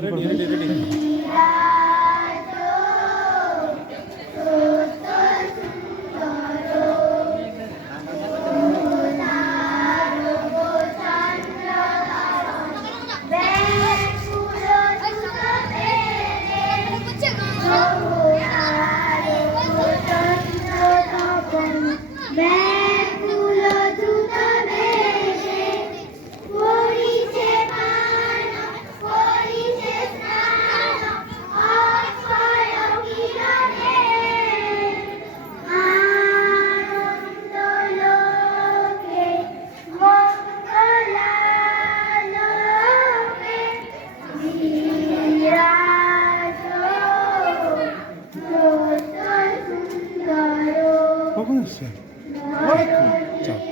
这里，这里，这里。আছেন।